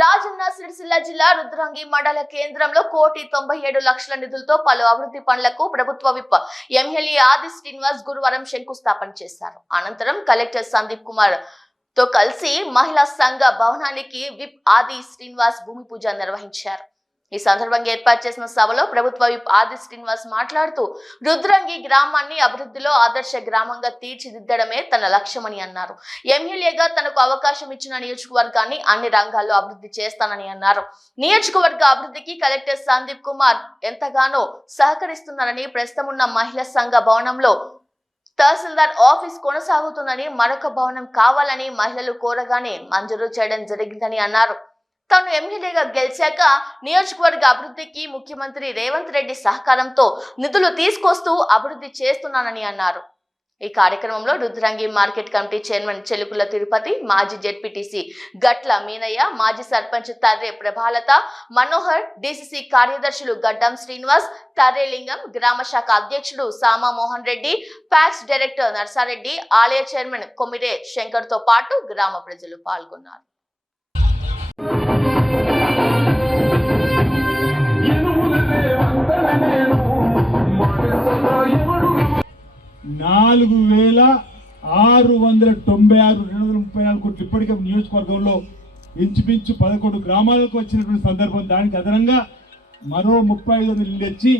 రాజన్న సిరిసిల్ల జిల్లా రుద్రంగి మండల కేంద్రంలో కోటి తొంభై ఏడు లక్షల నిధులతో పలు అభివృద్ధి పనులకు ప్రభుత్వ విప్ ఎమ్మెల్యే ఆది శ్రీనివాస్ గురువారం శంకుస్థాపన చేశారు. అనంతరం కలెక్టర్ సందీప్ కుమార్తో కలిసి మహిళా సంఘ భవనానికి విప్ ఆది శ్రీనివాస్ భూమి పూజ నిర్వహించారు. ఈ సందర్భంగా ఏర్పాటు చేసిన సభలో ప్రభుత్వ విప్ ఆది శ్రీనివాస్ మాట్లాడుతూ రుద్రంగి గ్రామాన్ని అభివృద్ధిలో ఆదర్శ గ్రామంగా తీర్చిదిద్దడమే తన లక్ష్యమని అన్నారు. ఎమ్మెల్యేగా తనకు అవకాశం ఇచ్చిన నియోజకవర్గాన్ని అన్ని రంగాల్లో అభివృద్ధి చేస్తానని అన్నారు. నియోజకవర్గ అభివృద్ధికి కలెక్టర్ సందీప్ కుమార్ ఎంతగానో సహకరిస్తున్నారని ప్రస్తుతం ఉన్న మహిళా సంఘ భవనంలో తహసీల్దార్ ఆఫీస్ కొనసాగుతుందని మరొక భవనం కావాలని మహిళలు కోరగానే మంజూరు చేయడం జరిగిందని అన్నారు. తాను ఎమ్మెల్యేగా గెలిచాక నియోజకవర్గ అభివృద్ధికి ముఖ్యమంత్రి రేవంత్ రెడ్డి సహకారంతో నిధులు తీసుకొస్తూ అభివృద్ధి చేస్తున్నానని అన్నారు. ఈ కార్యక్రమంలో Rudrangi market committee chairman Chelukula Tirupati మాజీ జెడ్పీటీసీ గట్ల మీనయ్య మాజీ సర్పంచ్ తర్రే ప్రభాలత మనోహర్ డిసిసి కార్యదర్శులు గడ్డం శ్రీనివాస్ తర్రేలింగం గ్రామ శాఖ అధ్యక్షుడు సామామోహన్ రెడ్డి ప్యాక్స్ డైరెక్టర్ నర్సారెడ్డి ఆలయ చైర్మన్ కొమిరే శంకర్తో పాటు గ్రామ ప్రజలు పాల్గొన్నారు. ఆరు వందల తొంభై ఆరు రెండు వందల ముప్పై నాలుగు కోట్లు ఇప్పటికే నియోజకవర్గంలో ఇంచుమించు పదకొండు గ్రామాలకు వచ్చినటువంటి సందర్భం. దానికి అదనంగా మరో ముప్పై ఐదు వందలు ఇల్లు తెచ్చి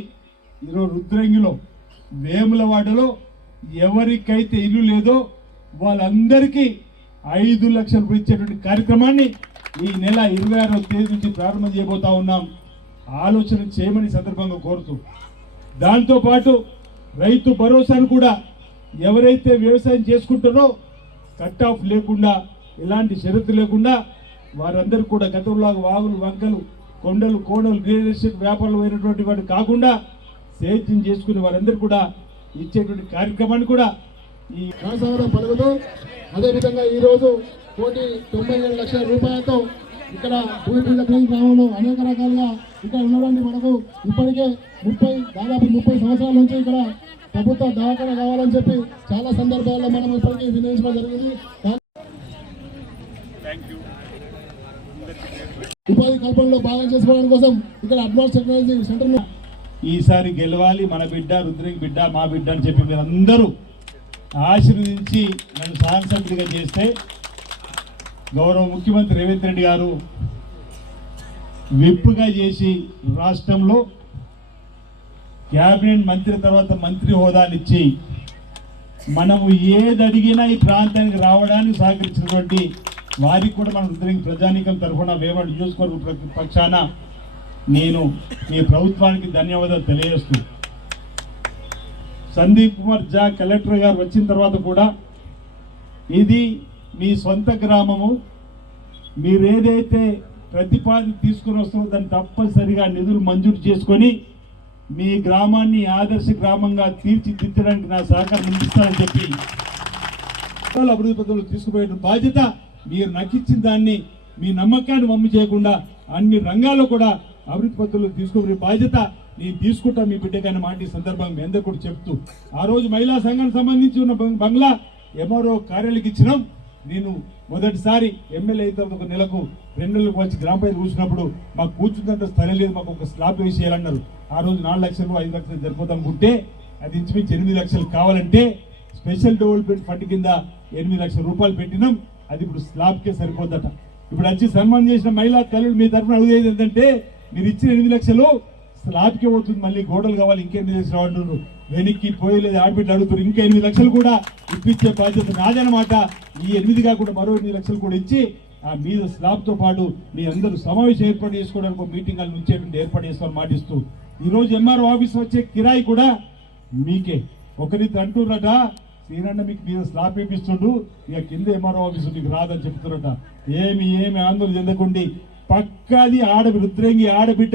ఈరోజు రుద్రంగిలో వేములవాడలో ఎవరికైతే ఇల్లు లేదో వాళ్ళందరికీ ఐదు లక్షలు రూపాయలు ఇచ్చేటువంటి కార్యక్రమాన్ని ఈ నెల ఇరవై ఆరవ తేదీ నుంచి ప్రారంభం చేయబోతా ఉన్నాం. ఆలోచన చేయమని సందర్భంగా కోరుతూ. దాంతోపాటు రైతు భరోసాను కూడా ఎవరైతే వ్యవసాయం చేసుకుంటారో కట్ ఆఫ్ లేకుండా ఎలాంటి షరతు లేకుండా వారందరూ కూడా గతంలో వాగులు వంకలు కొండలు కోడలు రియల్ ఎస్టేట్ వ్యాపారాలు అయినటువంటి వాడు కాకుండా సేద్యం చేసుకునే వారందరూ కూడా ఇచ్చేటువంటి కార్యక్రమాన్ని కూడా ఈ కొనసాగడం పలుకుతూ అదేవిధంగా ఈరోజు కోటి తొంభై ఏడు లక్షల రూపాయలతో ఇక్కడ భూమి గ్రామంలో అనేక రకాలుగా ఇక్కడ ఉన్నటువంటి మనకు ఇప్పటికే ముప్పై దాదాపు ముప్పై సంవత్సరాల నుంచి ఇక్కడ ప్రభుత్వ దవాఖాన కావాలని చెప్పి చాలా సందర్భాల్లో మనం ఇప్పటికీ వినియోగించడం జరిగింది. ఉపాధి కల్పనలో భాగం చేసుకోవడం కోసం ఇక్కడ అడ్వాన్స్ టెక్నాలజీ సెంటర్ ఈసారి గెలవాలి మన బిడ్డ రుద్రికి బిడ్డ మా బిడ్డ అని చెప్పి మీరందరూ ఆశీర్వదించి నన్ను శాసనసభ్యుడిగా చేస్తే గౌరవ ముఖ్యమంత్రి రేవంత్ రెడ్డి గారు విప్పుగా చేసి రాష్ట్రంలో క్యాబినెట్ మంత్రి తర్వాత మంత్రి హోదానిచ్చి మనము ఏది అడిగినా ఈ ప్రాంతానికి రావడానికి సహకరించినటువంటి వారికి కూడా మన రుద్రంగి ప్రజానీకం తరఫున వేమడి నియోజకవర్గ పక్షాన నేను మీ ప్రభుత్వానికి ధన్యవాదాలు తెలియజేస్తూ సందీప్ కుమార్ జా కలెక్టర్ గారు వచ్చిన తర్వాత కూడా ఇది మీ సొంత గ్రామము మీరేదైతే ప్రతిపాదన తీసుకుని వస్తారో దాన్ని తప్పనిసరిగా నిధులు మంజూరు చేసుకొని మీ గ్రామాన్ని ఆదర్శ గ్రామంగా తీర్చిదిద్దడానికి నా సహకారం అందిస్తానని చెప్పి అభివృద్ధి పద్ధతులు తీసుకుపోయే బాధ్యత మీరు నక్కించిన దాన్ని మీ నమ్మకాన్ని మమ్మి చేయకుండా అన్ని రంగాల్లో కూడా అభివృద్ధి పద్ధతులు తీసుకునే బాధ్యత నేను తీసుకుంటా మీ బిడ్డకైన మాట ఈ సందర్భంగా మీ అందరు కూడా చెప్తూ ఆ రోజు మహిళా సంఘానికి సంబంధించి ఉన్న బంగ్- బంగ్లా ఎంఆర్ఓ కార్యాలయకి ఇచ్చినాం. నేను మొదటిసారి ఎమ్మెల్యే అయితే ఒక నెలకు రెండు నెలలకు వచ్చి గ్రామ పంచాయతీ కూర్చున్నప్పుడు మాకు కూర్చుందంటే స్థలం లేదు మాకు ఒక స్లాబ్ వేసేయాలన్నారు ఆ రోజు నాలుగు లక్షలు ఐదు లక్షలు జరిపోతాం ఉంటే అది ఇంచుమించి ఎనిమిది లక్షలు కావాలంటే స్పెషల్ డెవలప్మెంట్ ఫండ్ కింద ఎనిమిది లక్షల రూపాయలు పెట్టినాం. అది ఇప్పుడు స్లాబ్కే సరిపోద్దట. ఇప్పుడు వచ్చి సన్మానం చేసిన మహిళా తల్లులు మీ తరఫున అడిగేది ఏంటంటే మీరు ఇచ్చిన ఎనిమిది లక్షలు స్లాబ్కే పోతుంది మళ్ళీ గోడలు కావాలి ఇంకా లక్షలు అంటున్నారు. వెనక్కి పోయలేదు ఆడబిడ్డ అడుగుతారు ఇంకా ఎనిమిది లక్షలు కూడా ఇప్పించే బాధ్యత నాదనమాట ఈ ఎనిమిది కాకుండా మరో ఎనిమిది లక్షలు కూడా ఇచ్చి ఆ మీద స్లాబ్తో పాటు మీ అందరూ సమావేశం ఏర్పాటు చేసుకోవడానికి ఒక మీటింగ్ వాళ్ళు ఉంచేటువంటి ఏర్పాటు చేసుకోవాలని మాటిస్తూ ఈ రోజు ఎంఆర్ఓ ఆఫీస్ వచ్చే కిరాయి కూడా మీకే. ఒకరిద్దరు అంటున్నట శ్రీనన్న మీకు మీద స్లాబ్ వేపిస్తుండు ఇక కింద ఎంఆర్ఓ ఆఫీసు మీకు రాదని చెప్తున్నట ఏమి ఏమి ఆందోళన చెందకుండి పక్కది ఆడ రుద్రంగి ఆడబిడ్డ